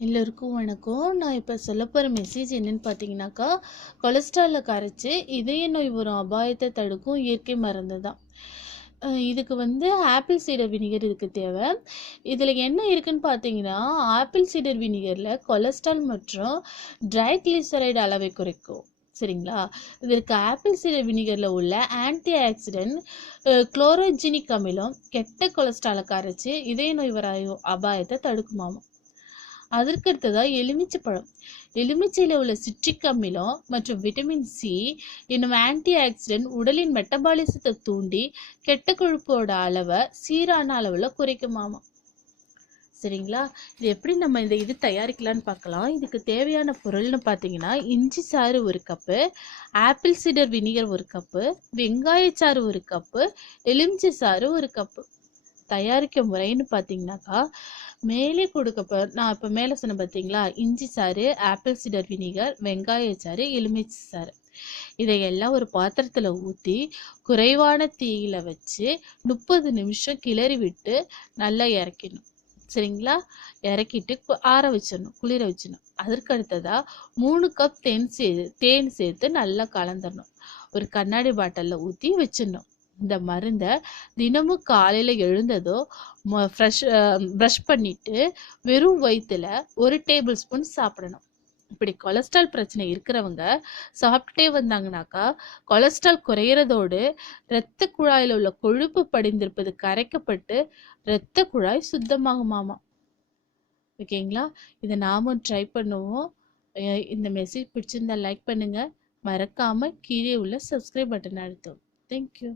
எல்லோருக்கும் வணக்கம். நான் இப்போ சொல்ல போகிற மெசேஜ் என்னன்னு பார்த்தீங்கன்னாக்கா கொலஸ்ட்ராலில் கரைச்சி இதய நோய் வரும் அபாயத்தை தடுக்கும் இயற்கை மருந்து தான். இதுக்கு வந்து ஆப்பிள் சீடர் வினிகர் இதுக்கு தேவை. இதில் என்ன இருக்குன்னு பார்த்தீங்கன்னா ஆப்பிள் சீடர் வினிகரில் கொலஸ்ட்ரால் மற்றும் ட்ரைக்ளிசரைடு அளவை குறைக்கும். சரிங்களா? இதற்கு ஆப்பிள் சீடர் வினிகரில் உள்ள ஆன்டி ஆக்சிடென்ட் குளோரோஜினிக் அமிலம் கெட்ட கொலஸ்ட்ராலை கரைச்சி இதய நோய் வர அபாயத்தை தடுக்குமாமா. அதற்கு அடுத்ததாக எலுமிச்சை பழம். எலுமிச்சையில் உள்ள சிட்ரிக் அமிலம் மற்றும் விட்டமின் சி என்னும் ஆன்டி ஆக்சிடென்ட் உடலின் மெட்டபாலிசத்தை தூண்டி கெட்ட கொழுப்போட அளவை சீரான அளவில் குறைக்குமாமா. சரிங்களா? இது எப்படி நம்ம இந்த இது தயாரிக்கலாம்னு பார்க்கலாம். இதுக்கு தேவையான பொருள்னு பார்த்தீங்கன்னா இஞ்சி சாறு ஒரு கப்பு ஆப்பிள் சிடர் வினிகர் ஒரு கப்பு வெங்காயச்சாறு ஒரு கப்பு எலுமிச்சை சாறு ஒரு கப்பு தயாரிக்க முறைன்னு பார்த்தீங்கன்னாக்கா மேலே கொடுக்கப்ப நான் இப்போ மேலே சொன்னேன் பார்த்தீங்களா இஞ்சி சாறு ஆப்பிள் சிடர் வினிகர் வெங்காயச்சாறு எலுமிச்சை சாறு. இதையெல்லாம் ஒரு பாத்திரத்தில் ஊற்றி குறைவான தீயில வச்சு முப்பது நிமிஷம் கிளறி விட்டு நல்லா இறக்கிடணும். சரிங்களா? இறக்கிட்டு ஆற வச்சிடணும் குளிர வச்சிடணும். அதற்கு அடுத்ததாக மூணு கப் தேன் சே தேன் சேர்த்து நல்லா கலந்துடணும். ஒரு கண்ணாடி பாட்டிலில் ஊற்றி வச்சிடணும். இந்த மருந்தை தினமும் காலையில் எழுந்ததோ ஃப்ரெஷ் ப்ரஷ் பண்ணிட்டு வெறும் வயிற்றுல ஒரு டேபிள் ஸ்பூன் சாப்பிடணும். இப்படி கொலஸ்ட்ரால் பிரச்சனை இருக்கிறவங்க சாப்பிட்டுட்டே வந்தாங்கனாக்கா கொலஸ்ட்ரால் குறையிறதோடு இரத்த குழாயில் உள்ள கொழுப்பு படிந்திருப்பது கரைக்கப்பட்டு இரத்த குழாய் சுத்தமாகுமாமா? ஓகேங்களா? இதை நாமும் ட்ரை பண்ணுவோம். இந்த மெசேஜ் பிடிச்சிருந்தா லைக் பண்ணுங்கள் மறக்காமல் கீழே உள்ள சப்ஸ்கிரைப் பட்டன் அழுத்தும் தேங்க்யூ